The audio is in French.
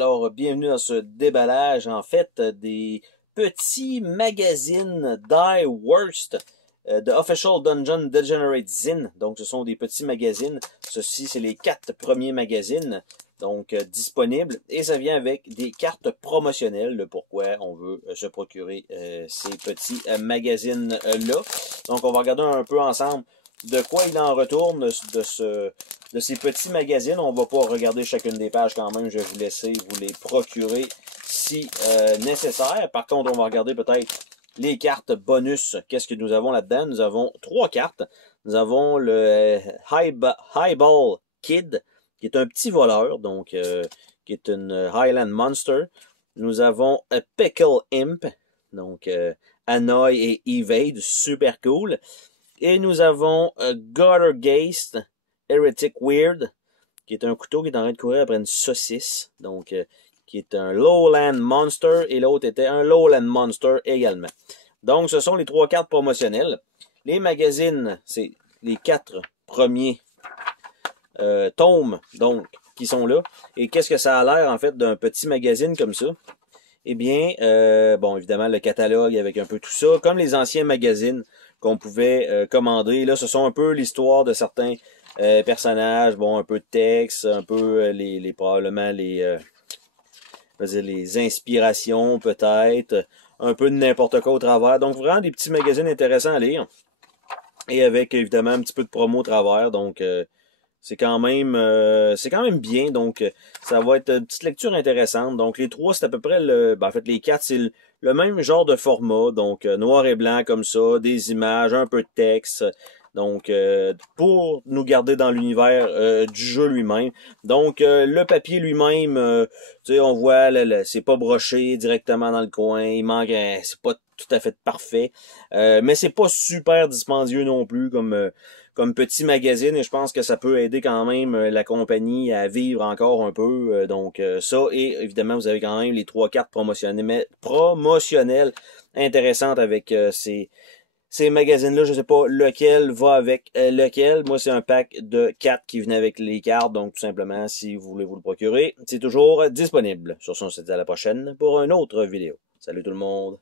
Alors, bienvenue dans ce déballage, en fait, des petits magazines Die Worst de Official Dungeon Degenerate Zine. Donc, ce sont des petits magazines. Ceci, c'est les 4 premiers magazines, donc disponibles. Et ça vient avec des cartes promotionnelles, le pourquoi on veut se procurer ces petits magazines-là. Donc, on va regarder un peu ensemble de quoi il en retourne de ces petits magazines. On va pas regarder chacune des pages quand même. Je vais vous laisser vous les procurer si nécessaire. Par contre, on va regarder peut-être les cartes bonus. Qu'est-ce que nous avons là-dedans? Nous avons 3 cartes. Nous avons le Highball Kid, qui est un petit voleur, donc qui est une Highland Monster. Nous avons Pickle Imp, donc Annoy et Evade, super cool. Et nous avons Guttergeist, Heretic Weird, qui est un couteau qui est en train de courir après une saucisse, donc qui est un Lowland Monster, et l'autre était un Lowland Monster également. Donc, ce sont les 3 cartes promotionnelles. Les magazines, c'est les 4 premiers tomes, donc, qui sont là. Et qu'est-ce que ça a l'air, en fait, d'un petit magazine comme ça? Eh bien, bon, évidemment, le catalogue avec un peu tout ça, comme les anciens magazines qu'on pouvait commander. Là, ce sont un peu l'histoire de certains personnages, bon, un peu de texte, un peu probablement les inspirations peut-être, un peu de n'importe quoi au travers. Donc, vraiment des petits magazines intéressants à lire. Et avec, évidemment, un petit peu de promo au travers. Donc, c'est quand même bien, donc ça va être une petite lecture intéressante. Donc les 3, c'est à peu près en fait les 4, c'est le même genre de format, donc noir et blanc comme ça, des images, un peu de texte. Donc pour nous garder dans l'univers du jeu lui-même. Donc le papier lui-même, tu sais, on voit c'est pas broché directement dans le coin, il manque c'est pas tout à fait parfait. Mais c'est pas super dispendieux non plus comme petit magazine, et je pense que ça peut aider quand même la compagnie à vivre encore un peu. Donc ça, et évidemment, vous avez quand même les 3 cartes promotionnelles intéressantes avec ces magazines-là. Je sais pas lequel va avec lequel. Moi, c'est un pack de 4 qui venait avec les cartes, donc tout simplement, si vous voulez vous le procurer, c'est toujours disponible. Sur ce, on se dit à la prochaine pour une autre vidéo. Salut tout le monde!